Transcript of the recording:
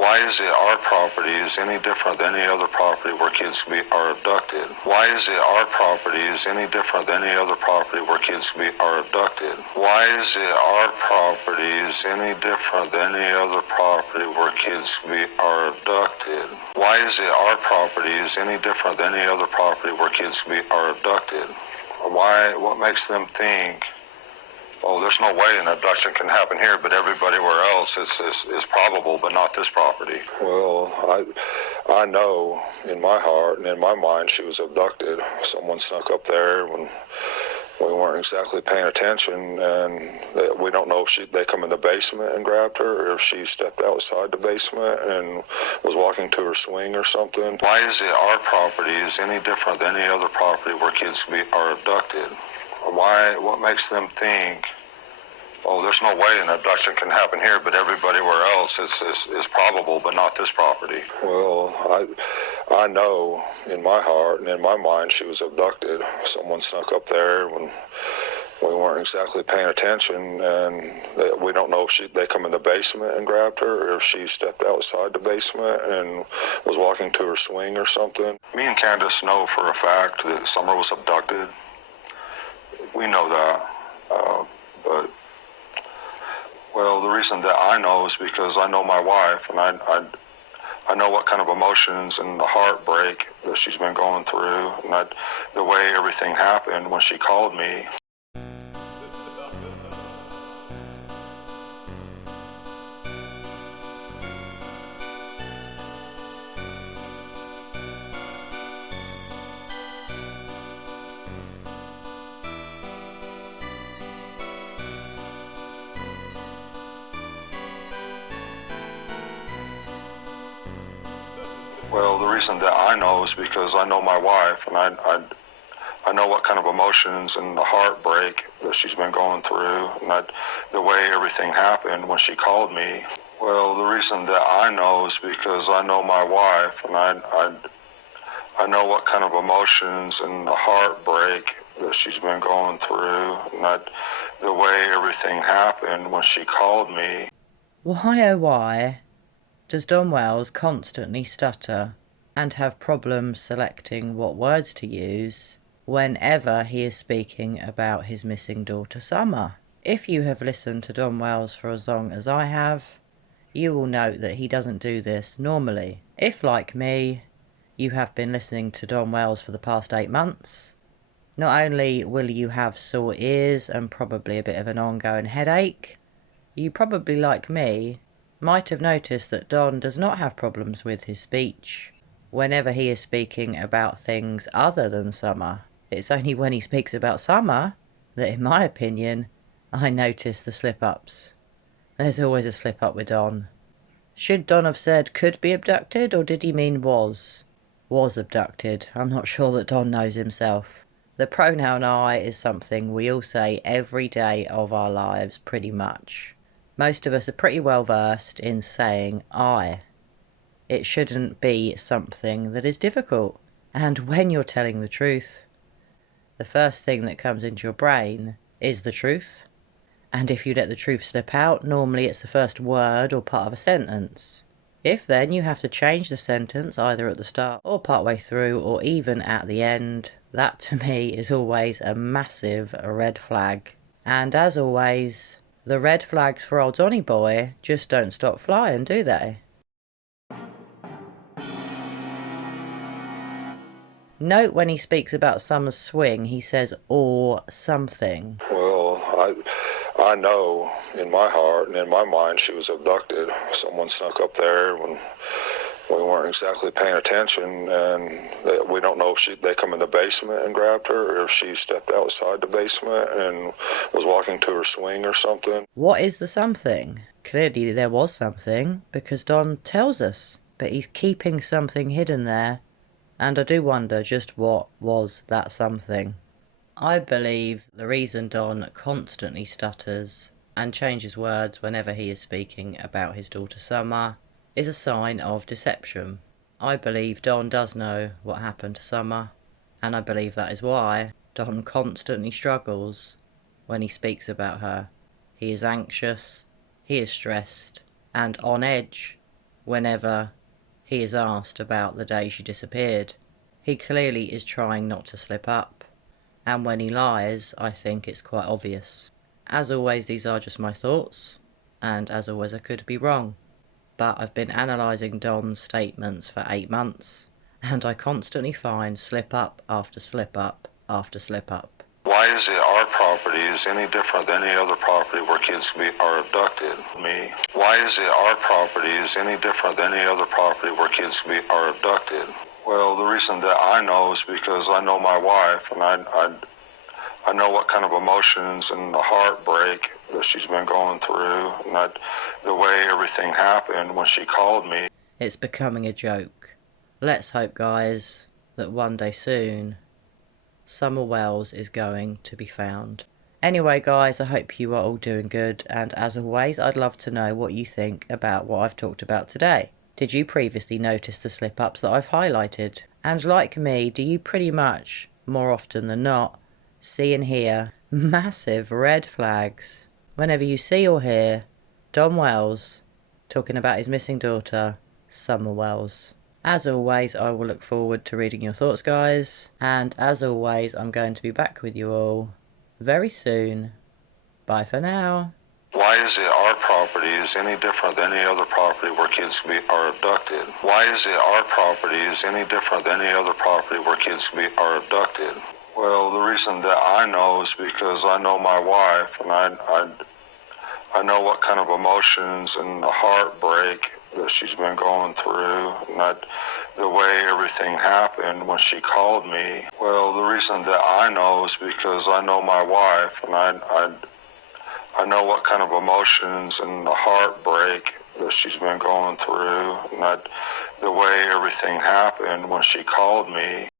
Why is it our property is any different than any other property where kids are abducted? Why is it our property is any different than any other property where kids are abducted? Why is it our property is any different than any other property where kids are abducted? Why is it our property is any different than any other property where kids are abducted? Why? What makes them think, oh, there's no way an abduction can happen here, but everywhere else is probable, but not this property? Well, I know in my heart and in my mind she was abducted. Someone snuck up there when we weren't exactly paying attention, and we don't know if they come in the basement and grabbed her, or if she stepped outside the basement and was walking to her swing or something. Why is it our property is any different than any other property where kids are abducted? Why? What makes them think, oh, there's no way an abduction can happen here, but everywhere else is probable, but not this property? Well, I know in my heart and in my mind she was abducted. Someone snuck up there when we weren't exactly paying attention, and we don't know if they come in the basement and grabbed her, or if she stepped outside the basement and was walking to her swing or something. Me and Candace know for a fact that Summer was abducted. We know that, but, well, the reason that I know is because I know my wife, and I know what kind of emotions and the heartbreak that she's been going through, and the way everything happened when she called me. Well, the reason that I know is because I know my wife, and I know what kind of emotions and the heartbreak that she's been going through, and the way everything happened when she called me. Well, the reason that I know is because I know my wife, and I know what kind of emotions and the heartbreak that she's been going through, and the way everything happened when she called me. Why oh why does DonWells constantly stutter and have problems selecting what words to use whenever he is speaking about his missing daughter Summer? If you have listened to DonWells for as long as I have, you will note that he doesn't do this normally. If, like me, you have been listening to DonWells for the past 8 months, not only will you have sore ears and probably a bit of an ongoing headache, you probably, like me, might have noticed that Don does not have problems with his speech whenever he is speaking about things other than Summer. It's only when he speaks about Summer that, in my opinion, I notice the slip-ups. There's always a slip-up with Don. Should Don have said could be abducted, or did he mean was? Was abducted. I'm not sure that Don knows himself. The pronoun I is something we all say every day of our lives, pretty much. Most of us are pretty well versed in saying I. It shouldn't be something that is difficult. And when you're telling the truth, the first thing that comes into your brain is the truth. And if you let the truth slip out, normally it's the first word or part of a sentence. If then you have to change the sentence either at the start or partway through or even at the end, that to me is always a massive red flag. And as always, the red flags for old Donny boy just don't stop flying, do they? Note when he speaks about Summer's swing, he says, or something. Well, I know in my heart and in my mind she was abducted. Someone snuck up there when we weren't exactly paying attention, and we don't know if they come in the basement and grabbed her, or if she stepped outside the basement and was walking to her swing or something. What is the something? Clearly there was something, because Don tells us, but he's keeping something hidden there, and I do wonder just what was that something. I believe the reason Don constantly stutters and changes words whenever he is speaking about his daughter Summer is a sign of deception. I believe Don does know what happened to Summer, and I believe that is why Don constantly struggles when he speaks about her. He is anxious, he is stressed, and on edge whenever he is asked about the day she disappeared. He clearly is trying not to slip up, and when he lies, I think it's quite obvious. As always, these are just my thoughts, and as always I could be wrong, but I've been analysing Don's statements for 8 months, and I constantly find slip up after slip up after slip up. Why is it our property is any different than any other property where kids are abducted? Me. Why is it our property is any different than any other property where kids are abducted? Well, the reason that I know is because I know my wife, and I know what kind of emotions and the heartbreak that she's been going through, and the way everything happened when she called me. It's becoming a joke. Let's hope, guys, that one day soon, SummerWells is going to be found. Anyway, guys, I hope you are all doing good, and as always, I'd love to know what you think about what I've talked about today. Did you previously notice the slip-ups that I've highlighted? And like me, do you pretty much, more often than not, see and hear massive red flags whenever you see or hear DonWells talking about his missing daughter, SummerWells? As always, I will look forward to reading your thoughts, guys, and as always, I'm going to be back with you all very soon. Bye for now. Why is it our property is any different than any other property where kids are abducted? Why is it our property is any different than any other property where kids are abducted? Well, the reason that I know is because I know my wife, and I know what kind of emotions and the heartbreak that she's been going through, and the way everything happened when she called me. Well, the reason that I know is because I know my wife, and I know what kind of emotions and the heartbreak that she's been going through, and the way everything happened when she called me.